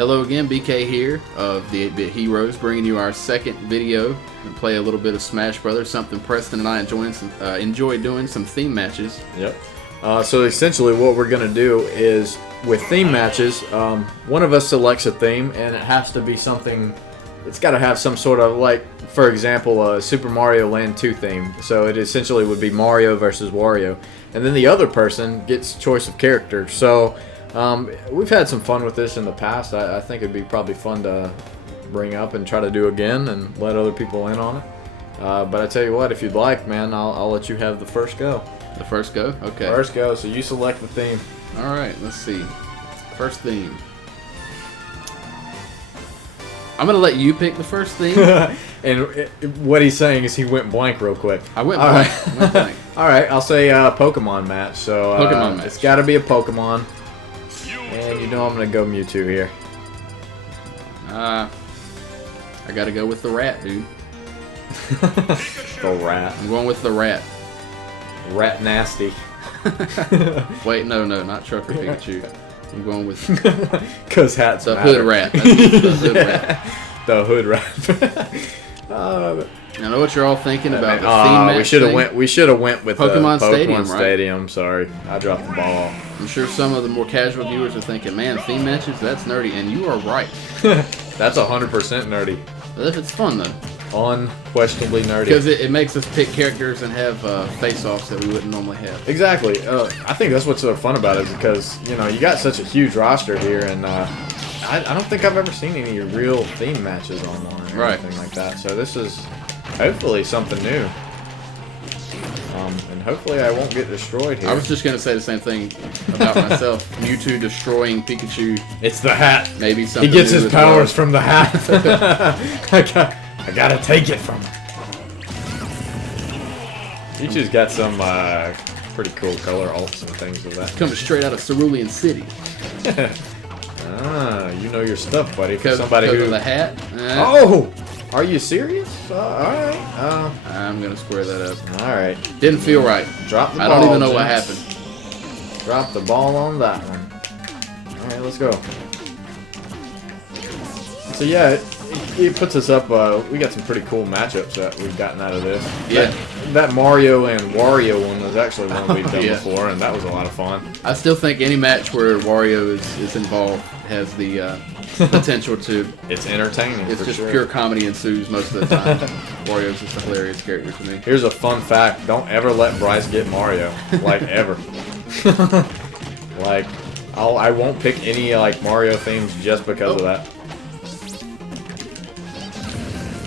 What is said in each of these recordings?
Hello again, BK here of the 8-Bit Heroes, bringing you our second video and play a little bit of Smash Brothers, something Preston and I enjoy doing, some theme matches. Yep. So essentially what we're going to do is, with theme matches, one of us selects a theme, and it has to be something, it's got to have some sort of, like, for example, a Super Mario Land 2 theme. So it essentially would be Mario versus Wario. And then the other person gets choice of character. So we've had some fun with this in the past. I think it'd be probably fun to bring up and try to do again and let other people in on it. But I tell you what, if you'd like, man, I'll let you have the first go. The first go? Okay. First go, so you select the theme. Alright, let's see. First theme. I'm going to let you pick the first theme. And what he's saying is he went blank real quick. I went blank. Alright, I'll say Pokemon match. So Pokemon match. It's got to be a Pokemon. And you know I'm going to go Mewtwo here. I got to go with the rat, dude. The rat. I'm going with the rat. Rat nasty. Wait, no, not Trucker Pikachu. I'm going with because hats the matter. hood rat. That's the hood rat. The hood rat. I know what you're all thinking about the theme match. We should have went with Pokemon Pokemon Stadium, Stadium. Sorry, I dropped the ball. I'm sure some of the more casual viewers are thinking, "Man, theme matches, that's nerdy," and you are right. That's 100% nerdy. But it's fun though. Unquestionably nerdy. Because it makes us pick characters and have face-offs that we wouldn't normally have. Exactly. I think that's what's so fun about it, is because, you know, you got such a huge roster here, and I don't think I've ever seen any real theme matches online or anything like that. So this is hopefully something new. And hopefully I won't get destroyed here. I was just going to say the same thing about myself. Mewtwo destroying Pikachu. It's the hat. Maybe something He gets his powers well. from the hat. I gotta take it from him. Pikachu's got some pretty cool color alts and things of that. Coming straight out of Cerulean City. You know your stuff, buddy. Because of the hat. Oh! Are you serious? Alright. I'm going to square that up. Alright. Didn't feel right. Drop the ball. I don't even know what happened. Drop the ball on that one. Alright, let's go. So yeah, it puts us up. We got some pretty cool matchups that we've gotten out of this. Yeah. That Mario and Wario one was actually one we've done before, and that was a lot of fun. I still think any match where Wario is involved has the potential to... It's entertaining. It's for just sure. pure comedy ensues most of the time. Wario's just a hilarious character to me. Here's a fun fact. Don't ever let Bryce get Mario. Like, ever. Like, I won't pick any, like, Mario themes just because of that.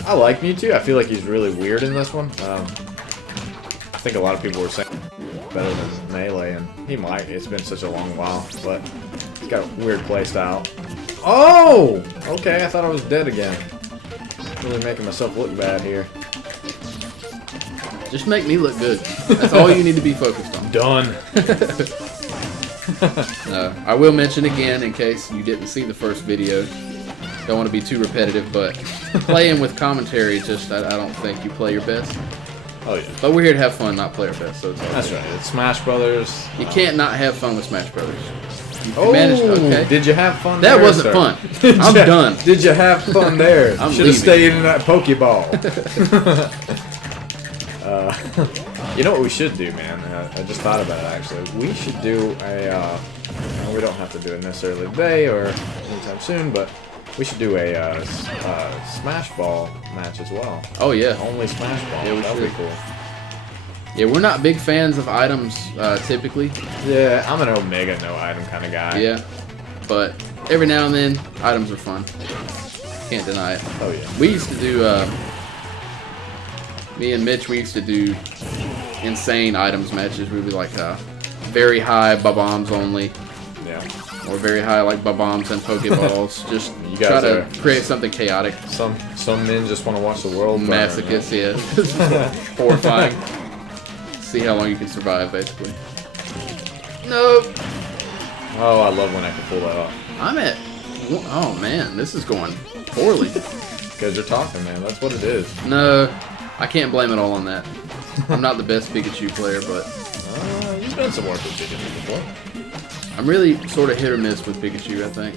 I like Mewtwo. I feel like he's really weird in this one. I think a lot of people were saying better than Melee, and he might. It's been such a long while, but he's got a weird playstyle. Oh! Okay, I thought I was dead again. Really making myself look bad here. Just make me look good. That's all you need to be focused on. Done. I will mention again, in case you didn't see the first video, don't want to be too repetitive, but playing with commentary, just I don't think you play your best. Oh yeah. But we're here to have fun, not play our best, so it's all That's good. right. It's Smash Brothers. You can't not have fun with Smash Brothers. Oh, okay. Did you have fun That there, wasn't sir? fun. I'm done. Did you have fun there? I'm Should have leaving. stayed in that Pokeball. You know what we should do, man? I just thought about it, actually. We should do a... we don't have to do it necessarily today or anytime soon, but we should do a Smash Ball match as well. Oh, yeah. Only Smash Ball. Yeah, we That'd should. be cool. Yeah, we're not big fans of items, typically. Yeah, I'm an Omega no item kind of guy. Yeah. But every now and then, items are fun. Can't deny it. Oh, yeah. We used to do, me and Mitch, we used to do insane items matches. We'd be like, very high bombs only. Yeah. Or very high, like bombs and Pokeballs. Just You try guys to are create something chaotic. Some men just want to watch the world burn. Masochist, yeah. Horrifying. See how long you can survive, basically. Nope. Oh, I love when I can pull that off. I'm at... Oh, man. This is going poorly. Because you're talking, man. That's what it is. No. I can't blame it all on that. I'm not the best Pikachu player, but You've done some work with Pikachu before. I'm really sort of hit or miss with Pikachu, I think.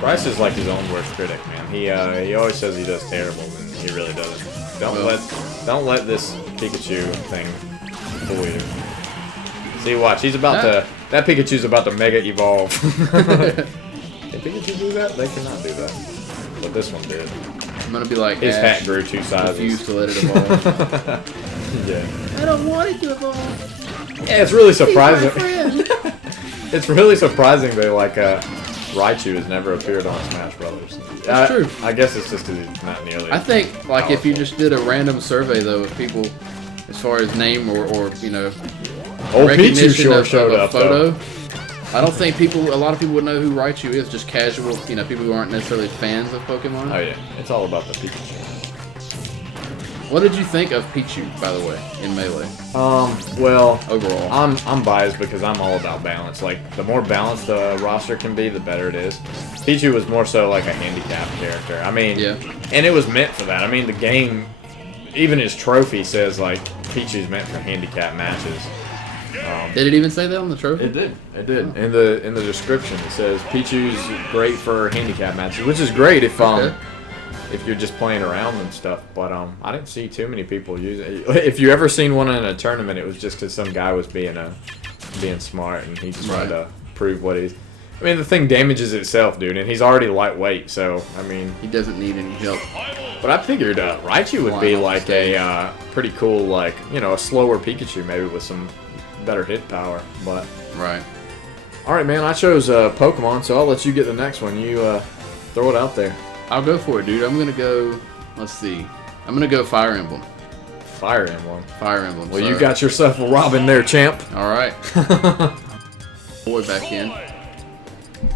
Bryce is like his own worst critic, man. He always says he does terrible, and he really doesn't. Don't let this Pikachu thing fool you. See, watch. He's about to. That Pikachu's about to mega evolve. Can Pikachu do that? They cannot do that. But this one did. I'm gonna be like His Ash, hat grew 2 sizes. refuse to let it evolve. Yeah. I don't want it to evolve. Yeah, it's really surprising. He's my friend. It's really surprising that like Raichu has never appeared on Smash Brothers. That's true. I guess it's just because he's not nearly. I think like if you powerful. just did a random survey though of people, as far as name or you know, Old Pichu recognition sure of showed a up photo. though. I don't think a lot of people would know who Raichu is. Just casual, you know, people who aren't necessarily fans of Pokemon. Oh yeah, it's all about the Pikachu. What did you think of Pichu, by the way, in Melee Well, overall? I'm biased because I'm all about balance. Like, the more balanced the roster can be, the better it is. Pichu was more so like a handicap character. I mean, Yeah. And it was meant for that. I mean, the game, even his trophy says, like, Pichu's meant for handicap matches. Did it even say that on the trophy? It did. It did. In the description, it says Pichu's great for handicap matches, which is great if you're just playing around and stuff. But I didn't see too many people use it. If you ever seen one in a tournament, it was just because some guy was being smart and he just wanted to prove what he's. I mean, the thing damages itself, dude, and he's already lightweight, so I mean. He doesn't need any help. But I figured Raichu would be like a pretty cool, like, you know, a slower Pikachu maybe with some better hit power. But Right. all right, man, I chose Pokemon, so I'll let you get the next one. You throw it out there. I'll go for it, dude. I'm gonna go. Let's see. I'm gonna go Fire Emblem. Fire Emblem. Fire Emblem. Well, you got yourself a Robin there, champ. All right. Boy, back in.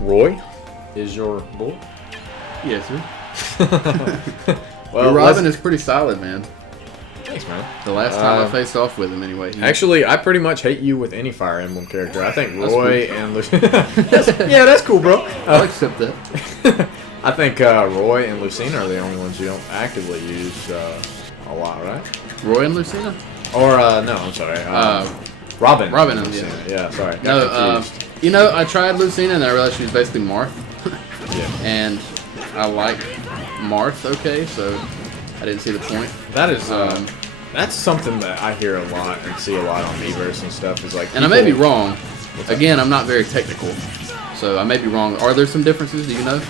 Roy is your boy. Yes, sir. Well, Your Robin is pretty solid, man. Thanks, man. The last time I faced off with him, anyway. Actually, I pretty much hate you with any Fire Emblem character. I think That's Roy cool. and yeah, that's cool, bro. I'll accept that. I think Roy and Lucina are the only ones you don't actively use a lot, right? Roy and Lucina? Or no, I'm sorry. Robin. Robin and Lucina. yeah. Yeah, sorry. Got No, confused. you know, I tried Lucina and I realized she was basically Marth. Yeah. And I like Marth, okay, so I didn't see the point. That is that's something that I hear a lot and see a lot on Miiverse and stuff. Is like, And I may be people- wrong. Again, I'm not very technical, so I may be wrong. Are there some differences? Do you know?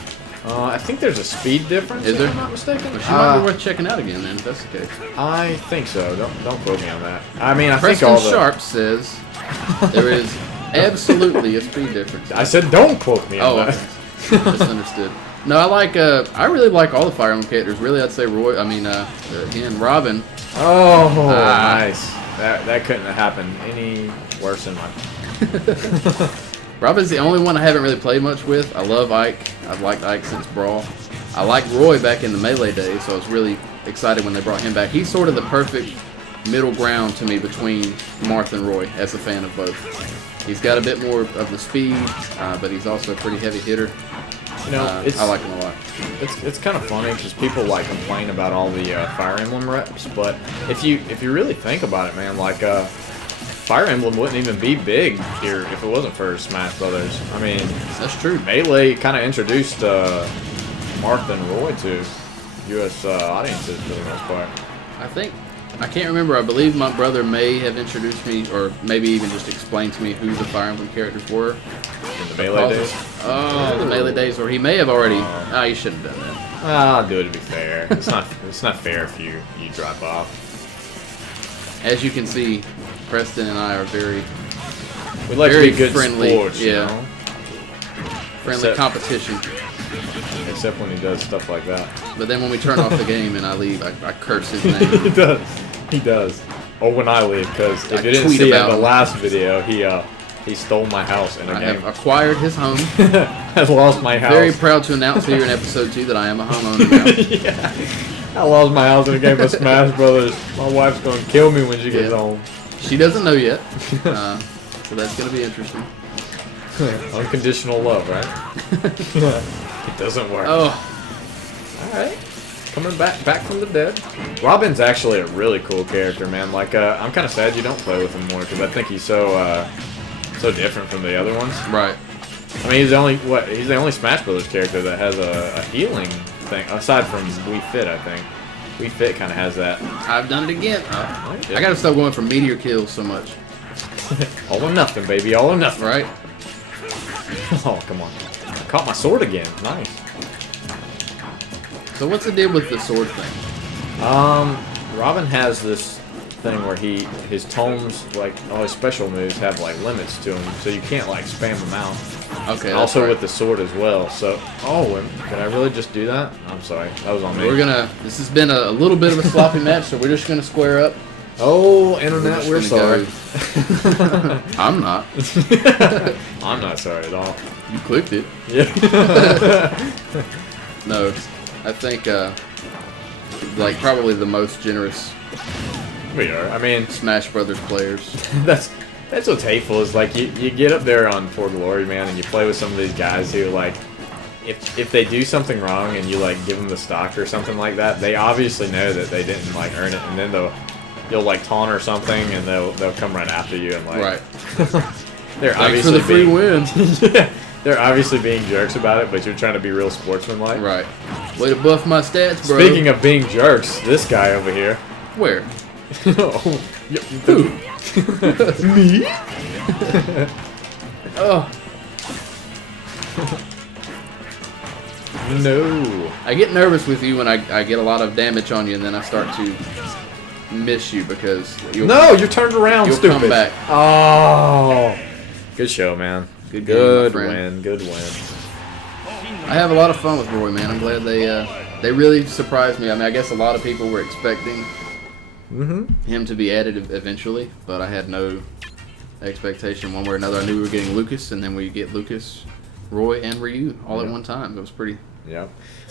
I think there's a speed difference. Is there? If I'm not mistaken. She might be worth checking out again, then, if that's the case. I think so. Don't quote me on that. I mean, I Preston think all the. Sharp says there is absolutely a speed difference. I said don't quote me on Oh, that. okay. Misunderstood. No, I really like all the Fire Emblem characters. Really, I'd say again, Robin. Oh, nice. That couldn't have happened any worse in my. Robin's the only one I haven't really played much with. I love Ike. I've liked Ike since Brawl. I liked Roy back in the Melee days, so I was really excited when they brought him back. He's sort of the perfect middle ground to me between Marth and Roy as a fan of both. He's got a bit more of the speed, but he's also a pretty heavy hitter. You know, I like him a lot. It's kind of funny because people like complain about all the Fire Emblem reps, but if you really think about it, man, like Fire Emblem wouldn't even be big here if it wasn't for Smash Brothers. I mean, That's true. Melee kind of introduced Marth and Roy to U.S. Audiences for the most part. I can't remember. I believe my brother may have introduced me, or maybe even just explained to me who the Fire Emblem characters were. In the Melee days? Oh, the Melee days, or he may have already. You shouldn't have done that. I'll do it to be fair. It's not fair if you drop off. As you can see, Preston and I are very We like to very be good friendly, sports, yeah. you know? friendly Except- competition. Except when he does stuff like that. But then when we turn off the game and I leave, I curse his He name. does. He does. Or when I leave, because if I you didn't tweet see in about the him. last video, he stole my house in a I game. have acquired his home. I lost my house. Very proud to announce here in episode 2 that I am a homeowner now. Yeah. I lost my house in a game of Smash Brothers. My wife's gonna kill me when she gets Yeah. home. She doesn't know yet, so that's gonna be interesting. Unconditional love, right? It doesn't work. Oh, Alright. coming back from the dead. Robin's actually a really cool character, man. Like, I'm kind of sad you don't play with him more because I think he's so different from the other ones. Right. I mean, he's the only Smash Brothers character that has a healing thing aside from Wii Fit, I think. Wii Fit kind of has that. I've done it again. I gotta stop going for meteor kills so much. All or nothing, baby. All or nothing. Right. Oh, come on. I caught my sword again. Nice. So what's the deal with the sword thing? Robin has this thing where his tomes, like all his special moves, have like limits to them, so you can't like spam them out. Okay. Also right. with the sword as well. So, did I really just do that? I'm sorry, that was on me. This has been a little bit of a sloppy match, so we're just gonna square up. Oh, internet, we're sorry. I'm not. I'm not sorry at all. You clicked it. Yeah. No, I think like probably the most generous. We are. I mean, Smash Brothers players. That's what's hateful is like you get up there on For Glory, man, and you play with some of these guys who like if they do something wrong and you like give them the stock or something like that, they obviously know that they didn't like earn it, and then you'll like taunt or something, and they'll come right after you and like right. They're Thanks obviously for the free win. Yeah, they're obviously being jerks about it, but you're trying to be real sportsmanlike. Right. Way to buff my stats, bro. Speaking of being jerks, this guy over here. Where? Oh, Who? Me? Oh. No. I get nervous with you when I get a lot of damage on you, and then I start to miss you because you're turned around, you'll stupid. come back. Oh. Good show, man. Good win. Good win. I have a lot of fun with Roy, man. I'm glad they really surprised me. I mean, I guess a lot of people were expecting him to be added eventually, but I had no expectation one way or another. I knew we were getting Lucas, and then we get Lucas, Roy, and Ryu all at one time. It was pretty. Yeah.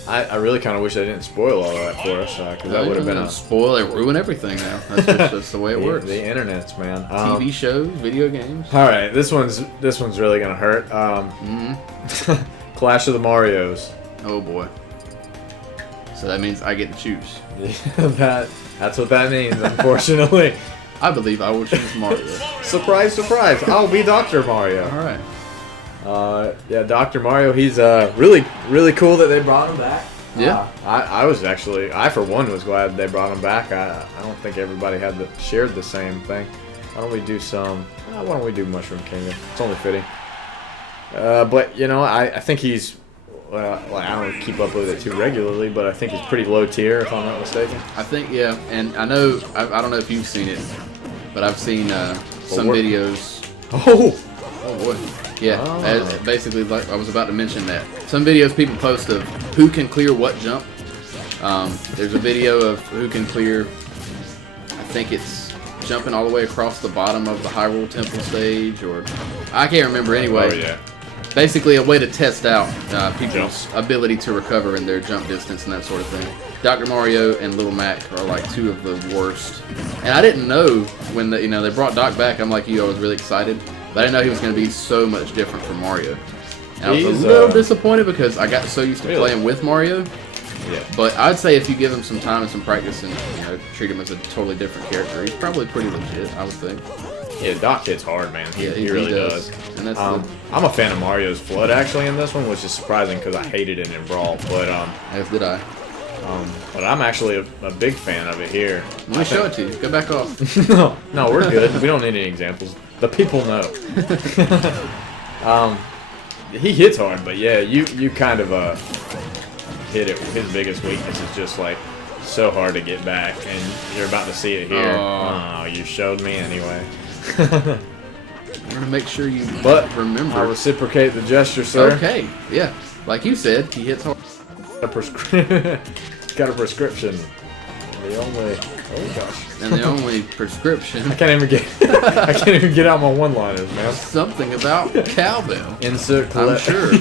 I really kind of wish they didn't spoil all of that for us, because that would have been a spoil. They ruin everything now. That's the way it works. The internet's, man. TV shows, video games. All right, this one's really gonna hurt. Clash of the Marios. Oh boy. So that means I get to choose. That's what that means, unfortunately. I believe I will choose Mario. Surprise, surprise! I'll be Dr. Mario. All right. Yeah, Dr. Mario. He's really cool that they brought him back. Yeah. I for one was glad they brought him back. I don't think everybody shared the same thing. Why don't we do why don't we do Mushroom Kingdom? It's only fitting. But you know, I think he's. I don't keep up with it too regularly, but I think he's pretty low tier, if I'm not mistaken. I think, yeah, and I know, I don't know if you've seen it, but I've seen some videos. Oh boy. Yeah, basically, like I was about to mention that. Some videos people post of who can clear what jump. There's a video of who can clear, I think it's jumping all the way across the bottom of the Hyrule Temple stage, or I can't remember anyway. Oh, yeah. Basically, a way to test out people's ability to recover in their jump distance and that sort of thing. Dr. Mario and Little Mac are like two of the worst. And I didn't know when they brought Doc back. I'm like you, I was really excited, but I didn't know he was going to be so much different from Mario. And I was a little disappointed because I got so used to playing with Mario. Yeah. But I'd say if you give him some time and some practice and treat him as a totally different character, he's probably pretty legit, I would think. Yeah, Doc hits hard, man. Yeah, he really does. And that's I'm a fan of Mario's Flood actually in this one, which is surprising because I hated it in Brawl. But as did I. But I'm actually a big fan of it here. Let me show it to you. Go back off. No, we're good. We don't need any examples. The people know. He hits hard, but yeah, you kind of hit it. His biggest weakness is just like so hard to get back, and you're about to see it here. Oh, you showed me anyway. I'm gonna make sure you remember. I'll reciprocate the gesture, sir. Okay, yeah. Like you said, he hits hard. Got a prescription. Oh gosh. And the only prescription. I can't even get out my one-liners, man. Something about cowbell. Insert I'm sure.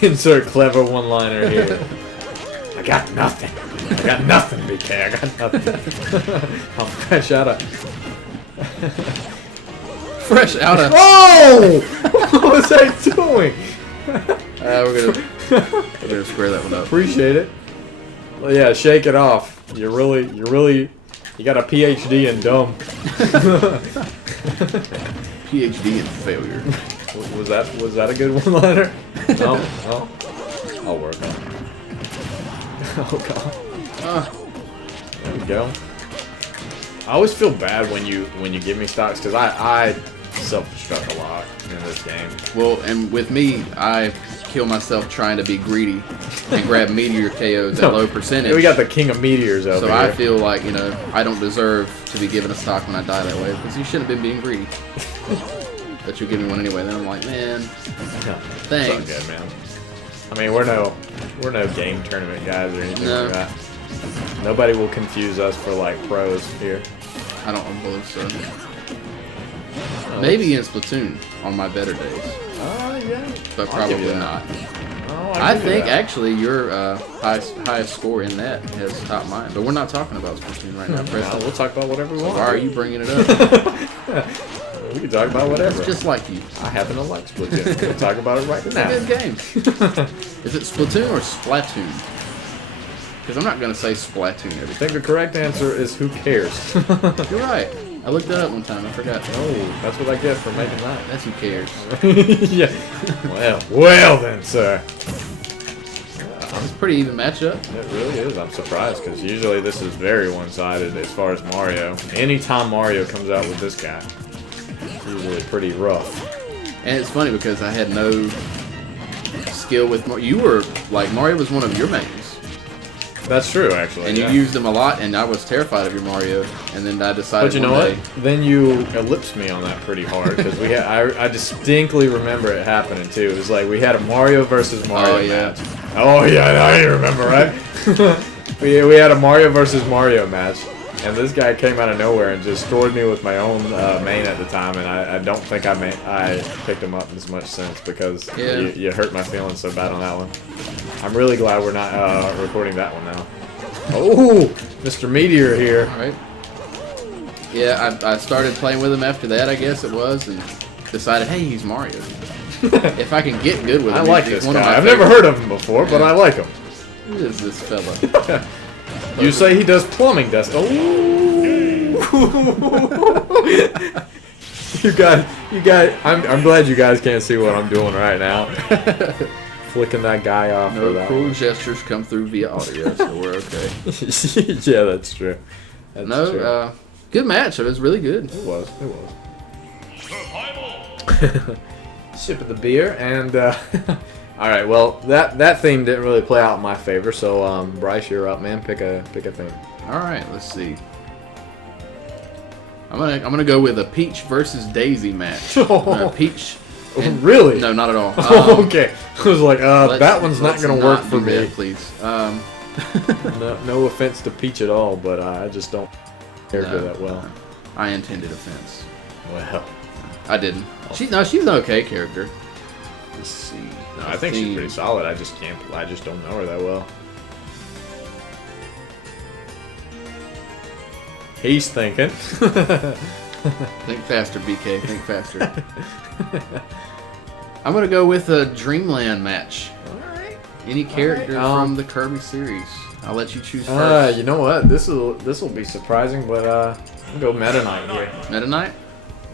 Insert clever one-liner here. I got nothing. I got nothing, BK. I got nothing. I'm fresh out of. Fresh out of. Oh! What was I doing? We're gonna square that one up. Appreciate it. Yeah, shake it off. You got a PhD in dumb. PhD in failure. Was that a good one-liner? No. Oh, I'll work on it. Oh god. There we go. I always feel bad when you give me stocks because I self-destruct a lot in this game. Well, and with me, I kill myself trying to be greedy and grab meteor KOs at low percentage. We got the king of meteors over so here. I feel like, you know, I don't deserve to be given a stock when I die that way because you shouldn't have been being greedy. But you'll give me one anyway. Then I'm like, man, thanks. It's all good, man. I mean, we're no game tournament guys or anything like that. Nobody will confuse us for like pros here. I don't believe so. Maybe in Splatoon on my better days. Yeah. But probably not. Oh, I think actually your highest score in that has topped mine. But we're not talking about Splatoon right now, Preston. We'll talk about whatever we want. Why are you bringing it up? We can talk about whatever. It's just like you. I happen to like Splatoon. We'll talk about it right now. It's a good game. Is it Splatoon or Splatoon? Because I'm not going to say Splatoon every I think the correct answer is who cares. You're right. I looked that up one time. I forgot. Oh, that's what I get for making that. That's who cares. Yeah. Well then, sir. It's a pretty even matchup. It really is. I'm surprised because usually this is very one-sided as far as Mario. Anytime Mario comes out with this guy, it's usually pretty rough. And it's funny because I had no skill with Mario. You were like Mario was one of your mains. That's true, actually. And you used them a lot, and I was terrified of your Mario. And then I decided. But you know what? Then you ellipsed me on that pretty hard because we had. I distinctly remember it happening too. It was like we had a Mario versus Mario match. Oh yeah, now you remember, right? we had a Mario versus Mario match, and this guy came out of nowhere and just scored me with my own main at the time, and I don't think I picked him up as much since because you hurt my feelings so bad on that one. I'm really glad we're not recording that one now. Oh, Mr. Meteor here. All right. Yeah, I started playing with him after that, I guess it was, and decided, hey, he's Mario. If I can get good with him, I like this guy. I've never heard of him before, but I like him. Who is this fella? You say he does plumbing, does? Oh. You guys. I'm glad you guys can't see what I'm doing right now. Flicking that guy off. No cruel gestures come through via audio, so we're okay. Yeah, that's true. That's true. Good match. It was really good. It was. Sip of the beer and. All right. Well, that theme didn't really play out in my favor. So, Bryce, you're up, man. Pick a theme. All right. Let's see. I'm gonna go with a Peach versus Daisy match. Peach. Really? No, not at all. Okay. I was like, that one's not gonna work for me. That, please. No offense to Peach at all, but I just don't character that well. I intended offense. Well, I didn't. She's an okay character. Let's see. No, I think she's pretty solid. I just don't know her that well. He's thinking. Think faster, BK. Think faster. I'm gonna go with a Dreamland match. All right. Any character from the Kirby series. I'll let you choose first. You know what? This will be surprising, but I'll go Meta Knight here. Meta Knight?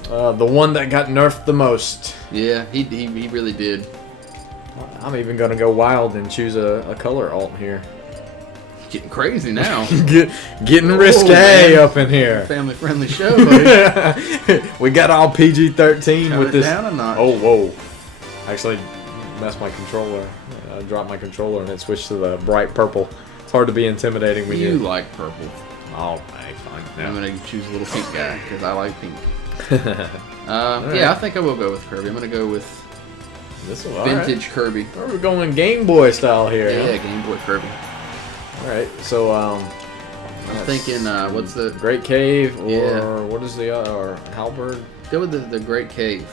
The one that got nerfed the most. Yeah, he really did. I'm even gonna go wild and choose a color alt here. Getting crazy now. Getting risque up in here. Family-friendly show, buddy. We got all PG-13 with this. Down a notch. Oh, whoa! Actually, messed my controller. I dropped my controller and it switched to the bright purple. It's hard to be intimidating when you like purple. Oh, hey, fine. I'm gonna choose a little pink guy because I like pink. Yeah, I think I will go with Kirby. I'm gonna go with vintage Kirby. We're going Game Boy style here. Yeah, Game Boy Kirby. All right, so I'm thinking, what's the Great Cave or what is the or Halberd? Go with the Great Cave.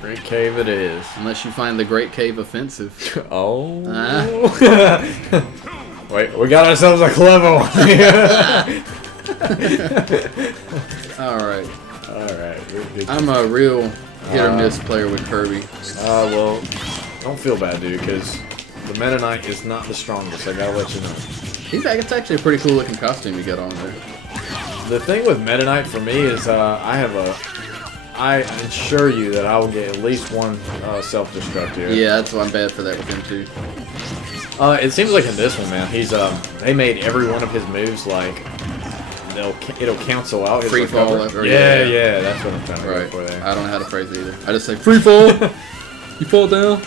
Great Cave it is. Unless you find the Great Cave offensive. Oh. Wait, we got ourselves a clever one. All right. I'm a real hit or miss player with Kirby. Well, don't feel bad, dude, because the Meta Knight is not the strongest. I gotta let you know. It's actually a pretty cool looking costume you got on there. The thing with Meta Knight for me is I assure you that I will get at least one self-destruct here. Yeah, that's why I'm bad for that with him too. It seems like in this one, man, he's they made every one of his moves like it'll cancel out his Free fall. Yeah, that's what I'm trying to Right. go for there. I don't know how to phrase it either. I just say free fall. You fall down.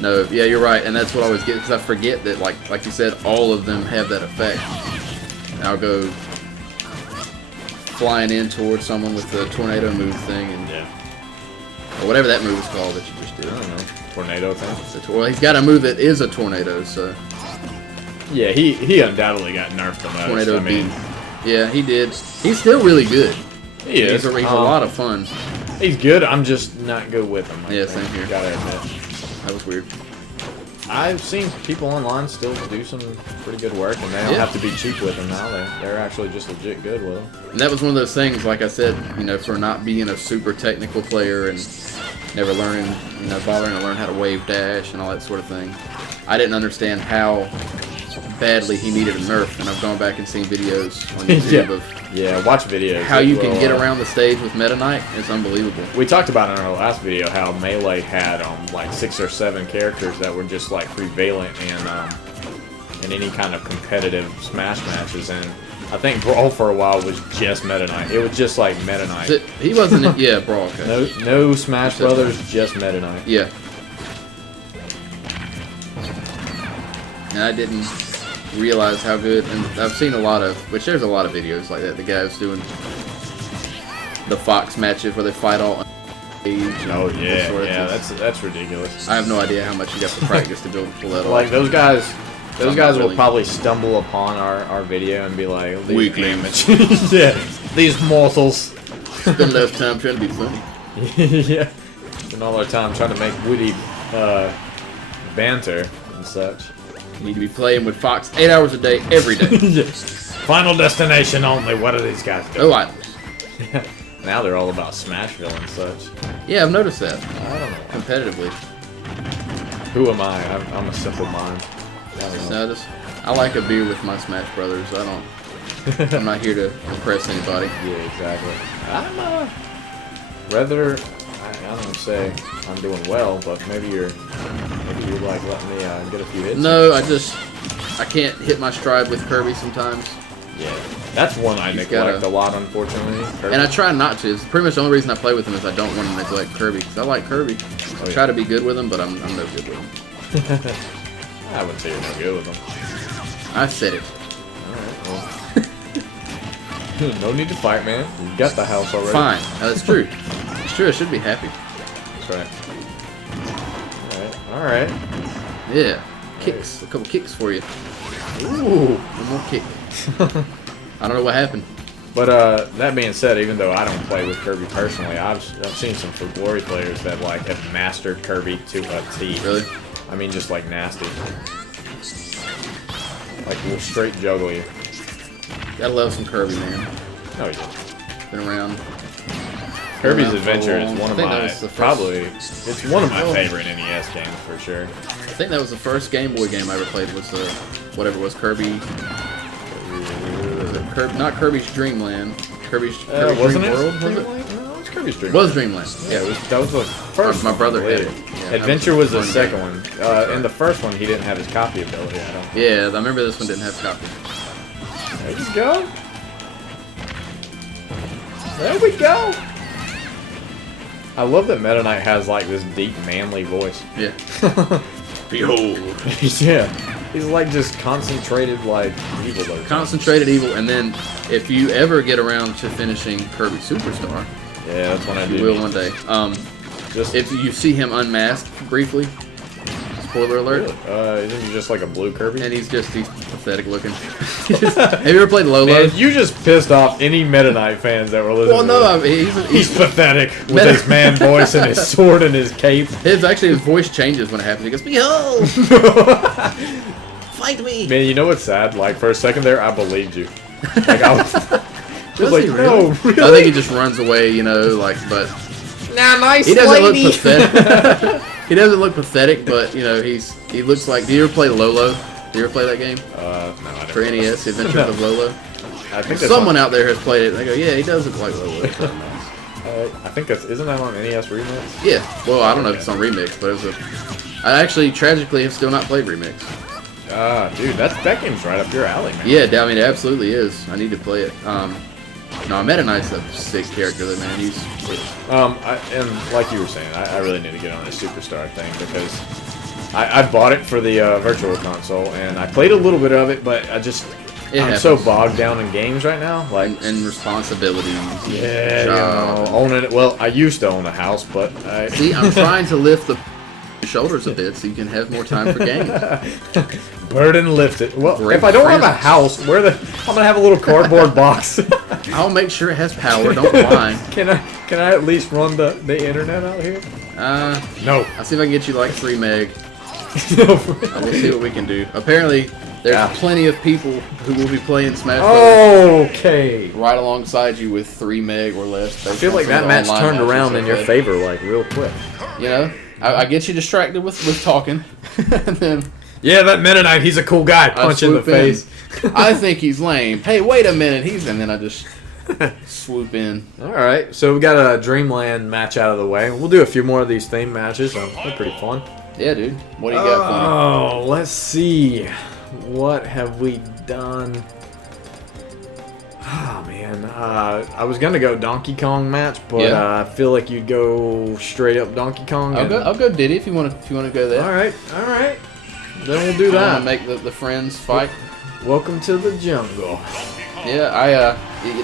No, yeah, you're right, and that's what I always get because I forget that, like you said, all of them have that effect. And I'll go flying in towards someone with the tornado move thing, and or whatever that move is called that you just did. I don't know. Tornado thing? Well, he's got a move that is a tornado, so. Yeah, he undoubtedly got nerfed the most. Tornado I mean, yeah, he did. He's still really good. he is. He's a lot of fun. He's good. I'm just not good with him. Yeah, same here. Gotta admit. That was weird. I've seen people online still do some pretty good work, and they don't have to be cheap with them now. They're actually just legit good with them. And that was one of those things, like I said, for not being a super technical player and never learning, bothering to learn how to wave dash and all that sort of thing. I didn't understand how badly he needed a nerf, and I've gone back and seen videos on YouTube of watch videos. how you can get around the stage with Meta Knight. It's unbelievable. We talked about in our last video how Melee had like 6 or 7 characters that were just like prevalent in any kind of competitive Smash matches, and I think Brawl for a while was just Meta Knight. It was just like Meta Knight. He wasn't. Yeah, Brawl. Okay. No Smash Brothers, just Meta Knight. Yeah. And I didn't realize how good, and I've seen a lot of, which there's a lot of videos like that. The guys doing the Fox matches where they fight all on stage. Oh yeah, that's ridiculous. I have no idea how much you got to practice to be able to pull that off. Like those guys will probably stumble upon our video and be like, weaklings. Yeah, these mortals. Spend less time trying to be funny. Yeah, spend all our time trying to make witty banter and such. You need to be playing with Fox 8 hours a day, every day. Yes. Final destination only. What are these guys doing? Oh, items. Yeah. Now they're all about Smashville and such. Yeah, I've noticed that. I don't know. Competitively. Who am I? I'm a simple mind. I like a beer with my Smash Brothers. I'm not here to impress anybody. Yeah, exactly. I'm rather, I don't want to say I'm doing well, but maybe you're like letting me get a few hits. No, I can't hit my stride with Kirby sometimes. Yeah, that's one I neglect a lot, unfortunately. Kirby. And I try not to. It's pretty much the only reason I play with him is I don't want to neglect Kirby, because I like Kirby. I try to be good with him, but I'm no good with him. I wouldn't say you're no good with him. I said it. Alright, well. No need to fight, man. You got the house already. Fine. That's true. It's true. I should be happy. That's right. Alright. Yeah. Kicks. A couple kicks for you. Ooh. One more kick. I don't know what happened. But that being said, even though I don't play with Kirby personally, I've seen some For Glory players that like have mastered Kirby to a T. Really? I mean, just like nasty. Like will straight juggle you. Gotta love some Kirby, man. Oh yeah. Been around. Kirby's Adventure is one of my probably. It's one of my favorite NES games for sure. I think that was the first Game Boy game I ever played. Was whatever it was Kirby. Not Kirby's Dreamland. Kirby's wasn't Dream it? World. Was it? No, it's Kirby's Dream. Was Dreamland? Yeah, that was the first. My brother one, had it. Yeah, Adventure was the second one. In the first one, he didn't have his copy ability. I don't. Yeah, I remember this one didn't have copy. There you go. There we go. I love that Meta Knight has like this deep, manly voice. Yeah. Behold. Yeah. He's like just concentrated like evil. Concentrated evil, and then if you ever get around to finishing Kirby Superstar, yeah, that's when I do. You will one day. If you see him unmasked briefly, spoiler alert. Really? Isn't he just like a blue Kirby? And he's pathetic looking. Have you ever played Lolo? Man, you just pissed off any Meta Knight fans that were listening. Well, no, I mean, he's pathetic with his man voice and his sword and his cape. His voice changes when it happens. He goes, "Behold, fight me!" Man, you know what's sad? Like for a second there, I believed you. Like I was just like, no, really? I think he just runs away, but nah, nice. He doesn't look pathetic. He doesn't look pathetic, but he looks like. Do you ever play Lolo? You ever play that game? No, I didn't. For NES, The Adventures of Lolo? I think that's Someone out there has played it, and they go, yeah, he does look like Lolo. I think that's, isn't that on NES Remix? Yeah, well, I don't know if it's on Remix, but it was I actually, tragically, have still not played Remix. Dude, that game's right up your alley, man. Yeah, I mean, it absolutely is. I need to play it. No, Meta Knight's a sick character, though, man. He's... and like you were saying, I really need to get on this Superstar thing because I bought it for the Virtual Console, and I played a little bit of it, but I'm so bogged down in games right now, like and responsibilities. Yeah, you know, owning it. Well, I used to own a house, but see, I'm trying to lift the shoulders a bit so you can have more time for games. Burden lifted. Well, Great if I don't have a friends. house, I'm gonna have a little cardboard box. I'll make sure it has power. Don't whine. Can I at least run the internet out here? No. I'll see if I can get you like 3 meg. No. We'll see what we can do. Apparently, there's plenty of people who will be playing Smash Okay. Bros. Right alongside you with 3 meg or less. I feel like that match turned around in your favor, like real quick. You know, I get you distracted with talking, and then yeah, that Meta Knight, he's a cool guy. Punch in the face. I think he's lame. Hey, wait a minute, and then I just swoop in. All right, so we got a Dreamland match out of the way. We'll do a few more of these theme matches. They're pretty fun. Yeah, dude. What do you got for me? Oh, let's see. What have we done? Oh man, I was gonna go Donkey Kong match, but I feel like you'd go straight up Donkey Kong. I'll go Diddy if you want to go there. All right. Then we'll do that. Make the friends fight. Welcome to the jungle. Yeah,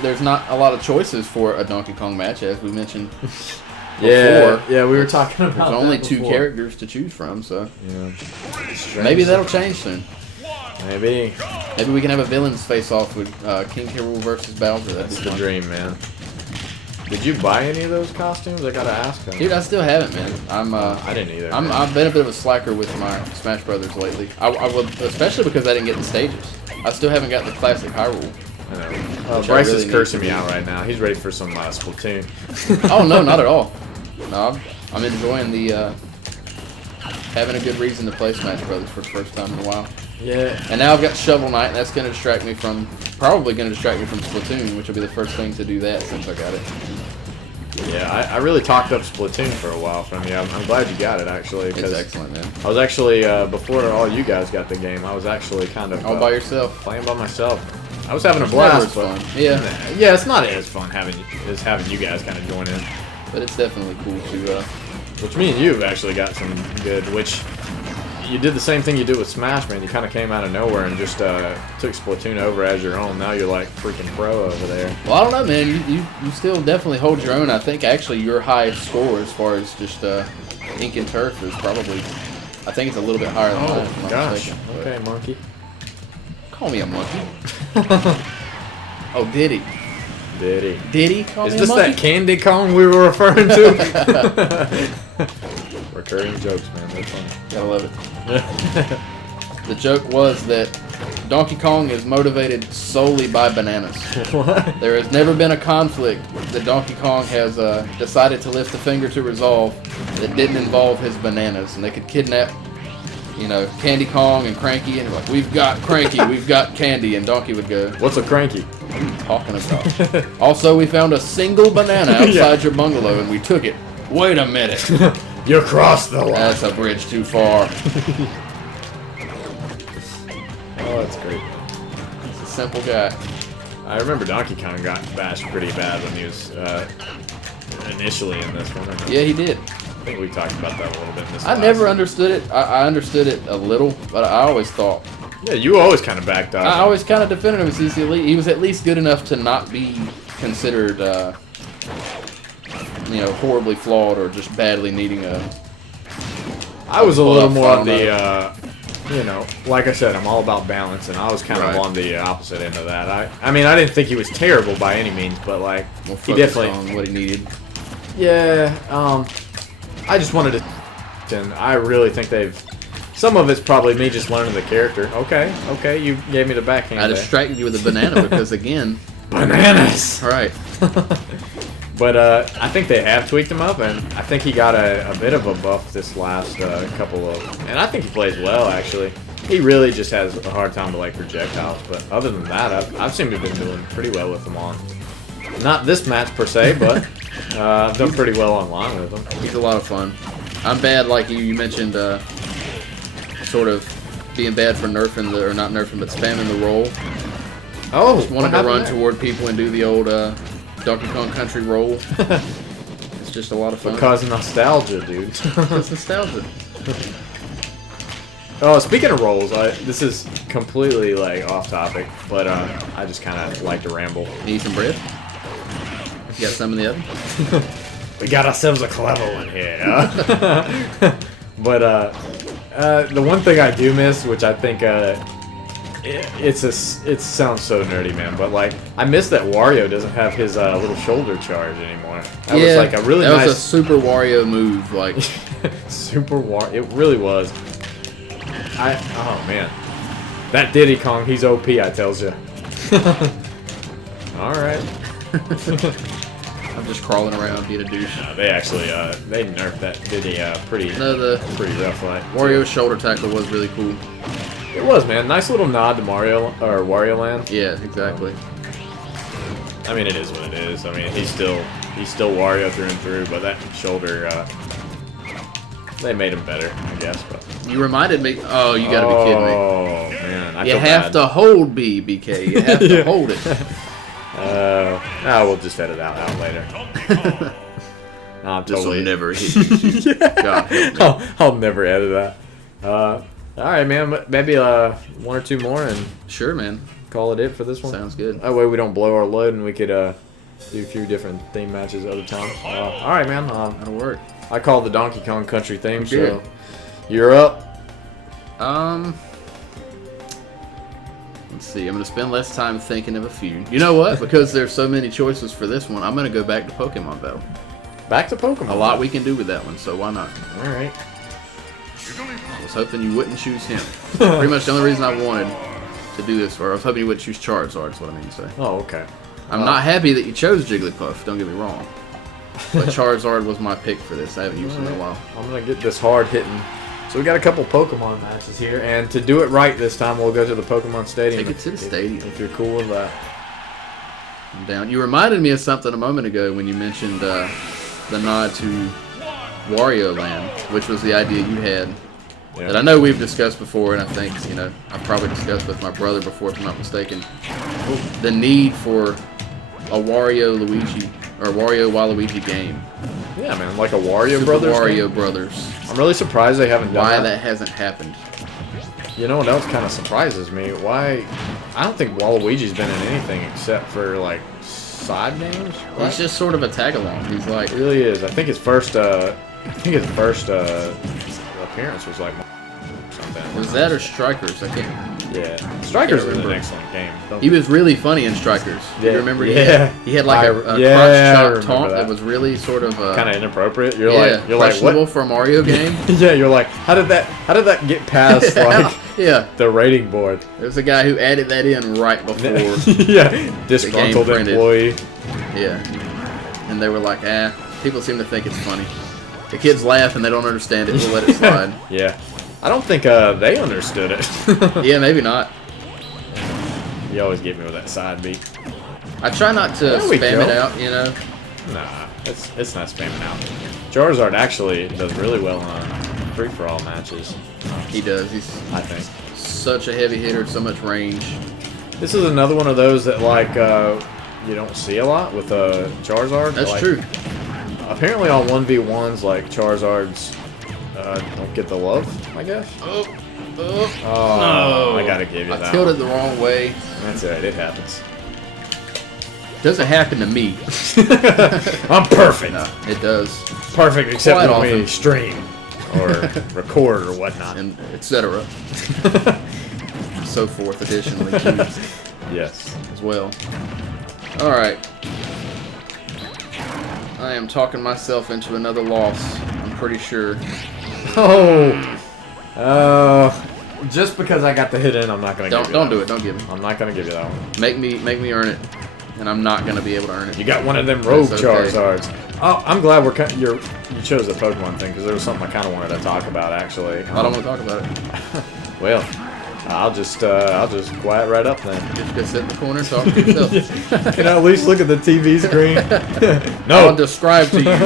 there's not a lot of choices for a Donkey Kong match, as we mentioned before. Yeah, we were talking about. There's only that 2 before. characters to choose from, so Yeah. maybe that'll change soon. Maybe. Maybe we can have a villains face-off with King K. Rool versus Bowser. That'd That's be the fun. dream, man. Did you buy any of those costumes? I gotta ask them. Dude, I still haven't, man. I didn't either. I've been a bit of a slacker with my Smash Brothers lately. I would, especially because I didn't get the stages. I still haven't got the classic Hyrule. I know. Which Bryce I really is need cursing to me do. out right now. He's ready for some Splatoon. Oh no, not at all. No, I'm enjoying the having a good reason to play Smash Brothers for the first time in a while. Yeah. And now I've got Shovel Knight, and that's going to distract me from Splatoon, which will be the first thing to do that since I got it. Yeah, I really talked up Splatoon for a while from you. I'm glad you got it, actually. It's excellent, man. I was actually, before all you guys got the game, I was actually kind of... All by yourself. Playing by myself. I was having a Never blast, as but... fun. Yeah. Yeah, it's not as fun having you guys kind of join in. But it's definitely cool to... Which me and you have actually got some good, which... You did the same thing you did with Smash, man. You kind of came out of nowhere and just took Splatoon over as your own. Now you're like freaking pro over there. Well, I don't know, man. You still definitely hold your own. I think actually your highest score as far as just ink and turf is probably... I think it's a little bit higher than mine. if I'm not Gosh. mistaken. But Okay, monkey. Call me a monkey. Oh, Diddy. Diddy call Is me this a monkey? that Candy Kong we were referring to? Recurring jokes, man. They're funny. Gotta love it. The joke was that Donkey Kong is motivated solely by bananas. What? There has never been a conflict that Donkey Kong has decided to lift a finger to resolve that didn't involve his bananas. And they could kidnap, Candy Kong and Cranky, and like, we've got Cranky, we've got Candy, and Donkey would go, What's a cranky? what are you talking about? Also, we found a single banana outside your bungalow, and we took it. Wait a minute. You crossed the line. That's a bridge too far. Oh, that's great. He's a simple guy. I remember Donkey Kong got bashed pretty bad when he was initially in this one. Yeah, he did. I think we talked about that a little bit in this I last never one. understood it. I understood it a little, but I always thought... Yeah, you always kind of backed off. I always kind of defended him as he was at least good enough to not be considered, horribly flawed or just badly needing a... I was a little Well, more I on don't the, like I said, I'm all about balance, and I was kind Right. of on the opposite end of that. I mean, I didn't think he was terrible by any means, but like, More he focused definitely, on what he needed. yeah. I just wanted to, and I really think some of it's probably me just learning the character. Okay, you gave me the backhand. I there. distracted you with a banana because, again... Bananas. Right. But I think they have tweaked him up, and I think he got a bit of a buff this last couple of... And I think he plays well, actually. He really just has a hard time with like projectiles. But other than that, I've seemed to have been doing pretty well with him on. Not this match per se, but I've done pretty well online with him. He's a lot of fun. I'm bad, like you mentioned, sort of being bad for nerfing or not nerfing, but spamming the roll. Oh, just wanted to run toward people and do the old Donkey Kong Country roll. It's just a lot of fun. Because nostalgia, dude. It's nostalgia. Oh, speaking of rolls, this is completely like off topic, but I just kind of like to ramble. Need some bread? You got some in the oven? We got ourselves a clever one here. But the one thing I do miss, which I think it sounds so nerdy, man, but like I miss that Wario doesn't have his little shoulder charge anymore. That was like a really nice. That was a Super Wario move, like Super Wario. It really was. Oh man, that Diddy Kong, he's OP, I tells you. All right. I'm just crawling around being a douche. No, they actually they nerfed that Diddy pretty rough. Like Wario's shoulder tackle was really cool. It was, man. Nice little nod to Mario or Wario Land. Yeah, exactly. I mean, it is what it is. I mean, he's still Wario through and through, but that shoulder they made him better, I guess. But you reminded me. Oh, you gotta be kidding me. Oh man, you have to hold B, BK. You have to hold it. We'll just edit that out later. No, I'm This totally will never hit you. God help me. I'll never edit that. All right, man. Maybe one or two more and Sure, man. call it for this one. Sounds good. That way we don't blow our load and we could do a few different theme matches at a time. All right, man. That'll work. I call the Donkey Kong Country theme, Good. so you're up. Let's see. I'm gonna spend less time thinking of a few. You know what? Because there's so many choices for this one, I'm gonna go back to Pokemon Battle. Back to Pokemon. A lot we can do with that one, so why not? All right. I was hoping you wouldn't choose him. Pretty much the only reason I wanted to do this, or I was hoping you wouldn't choose Charizard, is what I mean to say. Oh, okay. I'm not happy that you chose Jigglypuff, don't get me wrong. But Charizard was my pick for this. I haven't used him in a while. I'm going to get this hard hitting. So we got a couple Pokemon matches here, and to do it right this time, we'll go to the Pokemon Stadium. Take it to the stadium. If you're cool with that. I'm down. You reminded me of something a moment ago when you mentioned the nod to Wario Land, which was the idea you had. Yeah. That I know we've discussed before, and I think, I've probably discussed with my brother before, if I'm not mistaken. The need for a Wario Luigi, or Wario Waluigi game. Yeah, man, like a Wario Super Brothers Wario game? Brothers. I'm really surprised they haven't done Why that hasn't happened. You know what else kind of surprises me? Why? I don't think Waluigi's been in anything except for, like, side games. Right? He's just sort of a tag-along. He's like... It really is. I think his first appearance was like something. Was that or Strikers? I can't... Yeah. Strikers was an remember. excellent game. He was really funny in Strikers. Do you remember? Yeah. He had like a crotch chop taunt that was really sort of kind of inappropriate. You're questionable like, what? for a Mario game. Yeah, you're like, how did that get past like the rating board? There's a guy who added that in right before. Yeah, disgruntled employee. Yeah, and they were like, people seem to think it's funny. The kids laugh and they don't understand it. We'll let it slide. Yeah. I don't think they understood it. Yeah, maybe not. You always get me with that side beat. I try not to spam it out, Nah, it's not spamming out. Charizard actually does really well on free-for-all matches. He does. I think. Such a heavy hitter, so much range. This is another one of those that, like, you don't see a lot with Charizard. That's true. Apparently on 1v1s, like, Charizards don't get the love, I guess. Oh, no. I gotta give you that. I tilted the wrong way. That's right, it happens. Doesn't happen to me. I'm perfect. No, it does. Perfect, except Quite when often. we stream or record or whatnot, and etc. So forth, additionally, too, yes, as well. All right. I am talking myself into another loss. I'm pretty sure. Just because I got the hit in, I'm not gonna. Don't do it. Don't give me. I'm not gonna give you that one. Make me earn it, and I'm not gonna be able to earn it. You got one of them rogue That's okay. Charizards. Oh, I'm glad you chose the Pokemon thing because there was something I kind of wanted to talk about actually. I don't want to talk about it. Well, I'll just quiet right up then. Just go sit in the corner and talk to yourself. Can I at least look at the TV screen? I'll describe to you.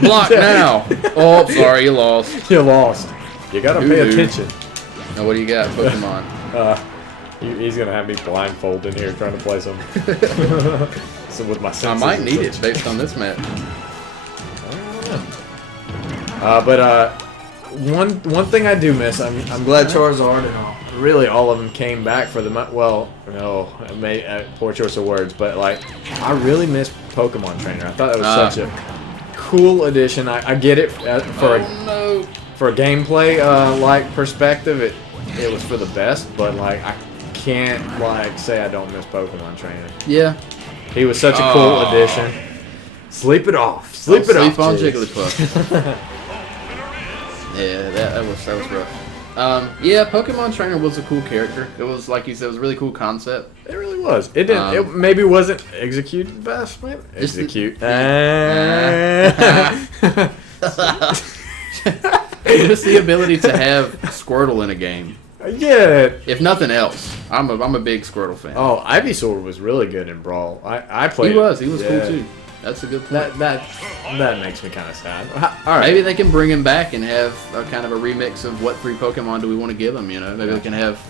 Block now. Oh, sorry, you lost. You lost. You gotta pay attention. Now, what do you got, Pokemon? He's gonna have me blindfolded here trying to play some. So with my senses. I might need it based on this match. But one thing I do miss, I'm glad Charizard and really all of them came back for the well, no, poor choice of words, but like I really miss Pokemon Trainer. I thought that was such a cool addition. I get it for a gameplay like perspective. It was for the best, but like I can't like say I don't miss Pokemon Trainer. Yeah, he was such a cool addition. Sleep it off. Sleep it off. Sleep on Jigglypuff. Yeah, that was rough. Yeah, Pokemon Trainer was a cool character. It was, like you said, it was a really cool concept. It really was. It didn't. It maybe wasn't executed best. Man. Execute. Just the ability to have Squirtle in a game. Yeah. If nothing else, I'm a big Squirtle fan. Oh, Ivysaur was really good in Brawl. I played. He was cool too. That's a good point. That makes me kind of sad. All right. Maybe they can bring him back and have a kind of a remix of what 3 Pokemon do we want to give him, you know? Maybe they can have,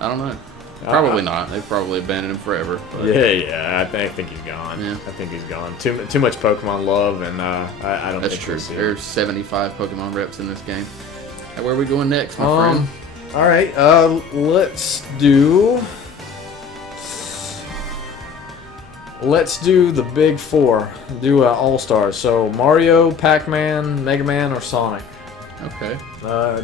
I don't know. Probably not. They've probably abandoned him forever. But. Yeah. I think he's gone. Yeah. I think he's gone. Too much Pokemon love, and I don't That's think true. we'll see There's 75 Pokemon reps in this game. Now, where are we going next, my friend? All right. Let's do the big 4. Do All-Stars. So Mario, Pac-Man, Mega Man, or Sonic. Okay.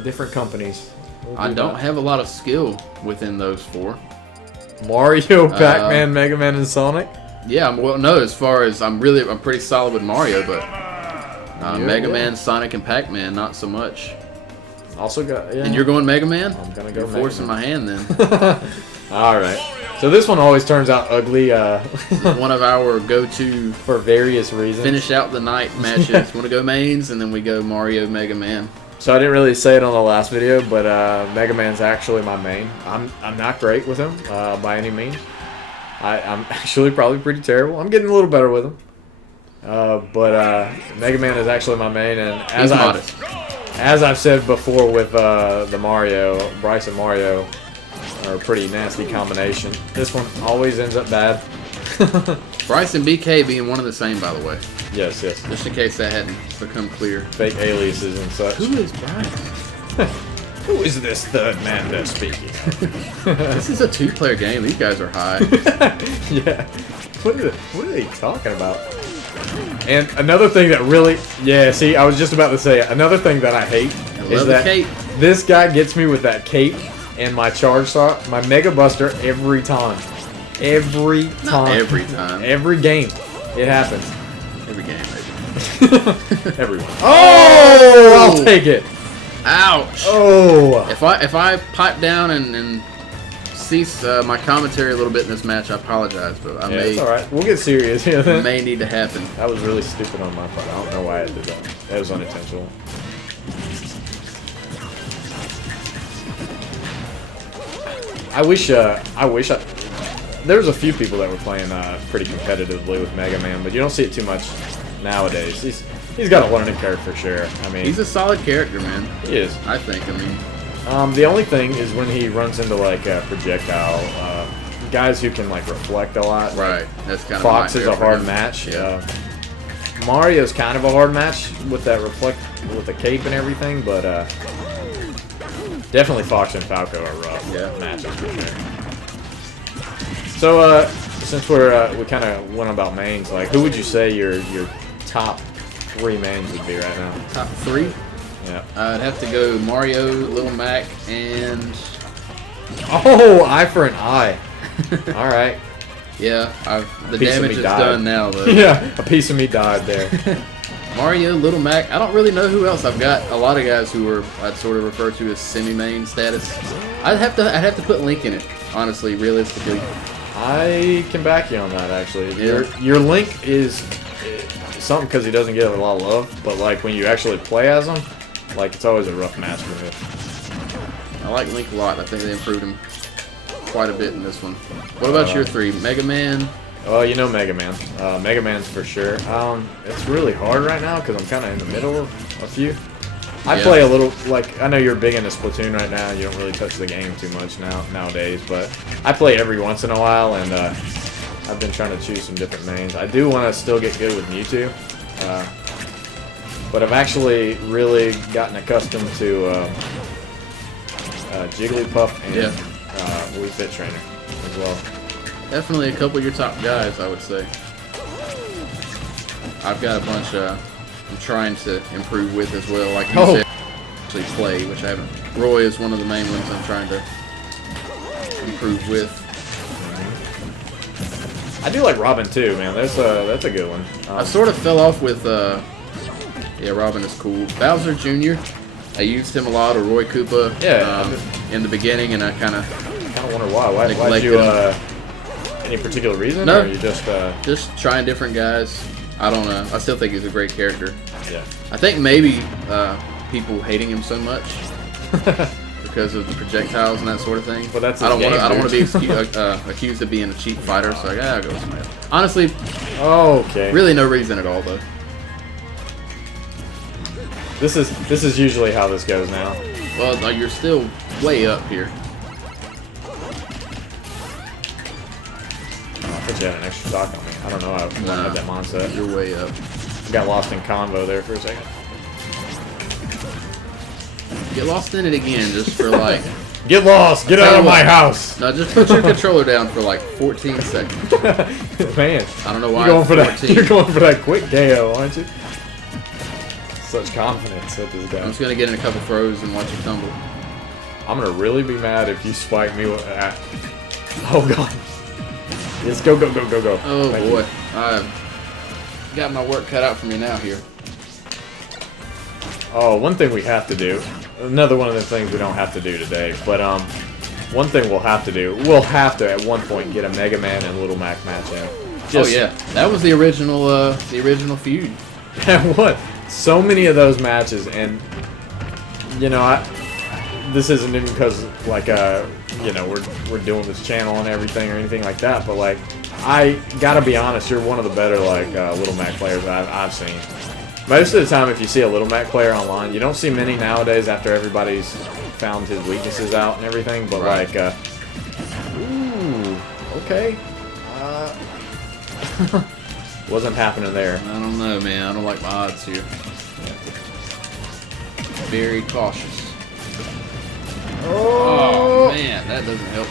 Different companies. I don't have a lot of skill within those 4. Mario, Pac-Man, Mega Man, and Sonic? Yeah, well, no, as far as I'm pretty solid with Mario, but Mega Man, Sonic, and Pac-Man, not so much. Also got, And you're going Mega Man? I'm gonna go You're forcing my hand then. Alright. So this one always turns out ugly. One of our go-to for various reasons. Finish out the night matches. Want to go mains, and then we go Mario, Mega Man. So I didn't really say it on the last video, but Mega Man's actually my main. I'm not great with him by any means. I'm actually probably pretty terrible. I'm getting a little better with him. But Mega Man is actually my main, and as I've said before with the Mario, Bryce and Mario are a pretty nasty combination. This one always ends up bad. Bryce and BK being one of the same, by the way. Yes. Just in case that hadn't become clear. Fake aliases and such. Who is Bryce? Who is this third man that's speaking? This is a 2-player game. These guys are high. Yeah. What are they talking about? And another thing that really... Yeah, see, I was just about to say it. Another thing that I hate is that this guy gets me with that cape and my charge shot, my Mega Buster every time. Every time. Not every time. Every game. It happens. Every game, maybe. Everyone. Oh! I'll take it. Ouch. Oh. If I pipe down and cease my commentary a little bit in this match, I apologize, but I may. It's all right. We'll get serious here then. May need to happen. That was really stupid on my part. I don't know why I did that. That was unintentional. I wish there's a few people that were playing pretty competitively with Mega Man, but you don't see it too much nowadays. He's got a learning curve for sure. I mean, he's a solid character, man. He is. I think. I mean, the only thing is when he runs into like projectile guys who can like reflect a lot. Right. That's kind of Fox is a hard match. Yeah. Mario's kind of a hard match with that with the cape and everything, but definitely Fox and Falco are rough matches for sure. So since we kind of went about mains, like who would you say your top 3 mains would be right now? Top 3? Yeah. I'd have to go Mario, Little Mac, and Eye for an eye. All right. Yeah, the damage is done now, though. Yeah, a piece of me died there. Mario, Little Mac. I don't really know who else. I've got a lot of guys who I'd sort of refer to as semi-main status. I'd have to put Link in it, honestly, realistically. I can back you on that, actually. Your Link is something because he doesn't get a lot of love, but like when you actually play as him, like it's always a rough match for me. I like Link a lot. I think they improved him quite a bit in this one. What about your 3? Mega Man? Oh, you know Mega Man. Mega Man's for sure. It's really hard right now because I'm kind of in the middle of a few. I play a little, like, I know you're big into Splatoon right now. You don't really touch the game too much nowadays, but I play every once in a while, and I've been trying to choose some different mains. I do want to still get good with Mewtwo, but I've actually really gotten accustomed to Jigglypuff and Wii Fit Trainer as well. Definitely a couple of your top guys, I would say. I've got a bunch I'm trying to improve with as well, like you said, actually play, which I haven't. Roy is one of the main ones I'm trying to improve with. I do like Robin too, man. That's a good one. I sort of fell off with, yeah, Robin is cool. Bowser Jr., I used him a lot, or Roy Koopa, in the beginning, and I kind of wonder why. Why'd you, any particular reason? No, or you just trying different guys. I don't know. I still think he's a great character. Yeah. I think maybe people hating him so much because of the projectiles and that sort of thing. But that's I don't want to be accused of being a cheap fighter, so I'll go with somebody else. Honestly, really no reason at all though. This is usually how this goes now. Well, you're still way up here. I thought you had an extra stock on me. I don't know. I had that mindset. You're way up. Got lost in convo there for a second. Get lost in it again, just for like. Get lost! Get out of my house! No, just put your controller down for like 14 seconds. Man, I don't know why. You're going for that. You're going for that quick KO, aren't you? Such confidence with this guy. I'm just gonna get in a couple throws and watch you tumble. I'm gonna really be mad if you spike me with that. Oh god. Yes, go. Oh boy, I've got my work cut out for me now here. Oh, one thing we have to do. Another one of the things we don't have to do today, but one thing we'll have to do. We'll have to at one point get a Mega Man and Little Mac match in. Oh yeah, that was the original feud. What? So many of those matches, and you know, this isn't even because like you know, we're doing this channel and everything or anything like that, but like I gotta be honest, you're one of the better like Little Mac players I've seen. Most of the time, if you see a Little Mac player online, you don't see many nowadays after everybody's found his weaknesses out and everything. But like, ooh, okay, wasn't happening there. I don't know, man. I don't like my odds here. Very cautious. Oh man, that doesn't help.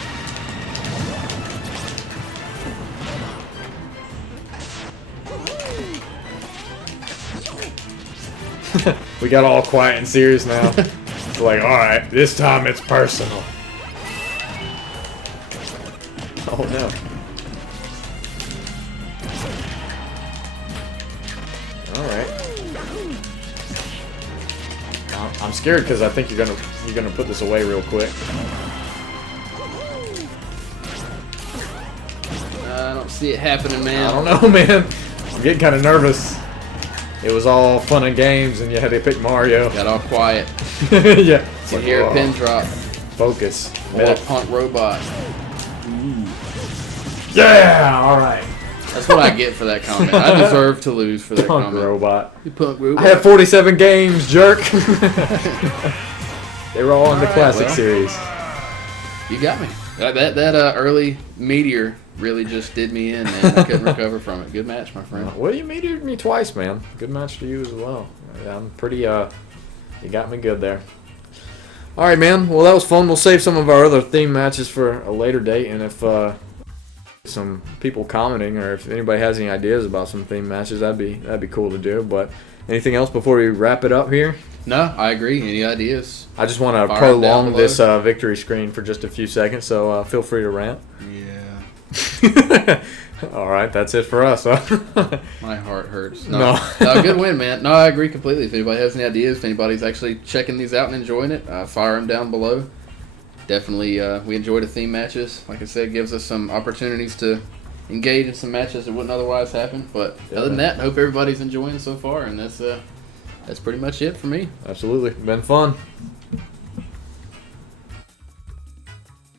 We got all quiet and serious now. It's like, alright, this time it's personal. Oh no. Alright. I'm scared because I think you're gonna put this away real quick. I don't see it happening, man. I don't know, man. I'm getting kind of nervous. It was all fun and games, and you had to pick Mario. Got all quiet. Yeah. You hear a pin drop. Focus. Or a punk robot. Ooh. Yeah! Alright. That's what I get for that comment. I deserve to lose for that punk comment. Robot. You punk robot. I have 47 games, jerk! They were all in the classic series. You got me. That early meteor really just did me in, and I couldn't recover from it. Good match, my friend. Well, you meteored me twice, man. Good match to you as well. I'm pretty, you got me good there. Alright, man. Well, that was fun. We'll save some of our other theme matches for a later date, and if, some people commenting, or if anybody has any ideas about some theme matches, that'd be cool to do. But anything else before we wrap it up here? No, I agree. Any ideas? I just want to prolong this victory screen for just a few seconds, so feel free to rant. Yeah. All right, that's it for us. Huh? My heart hurts. No, good win, man. No, I agree completely. If anybody has any ideas, if anybody's actually checking these out and enjoying it, fire them down below. Definitely, we enjoy the theme matches. Like I said, it gives us some opportunities to engage in some matches that wouldn't otherwise happen. But other than that, I hope everybody's enjoying so far, and that's pretty much it for me. Absolutely, been fun.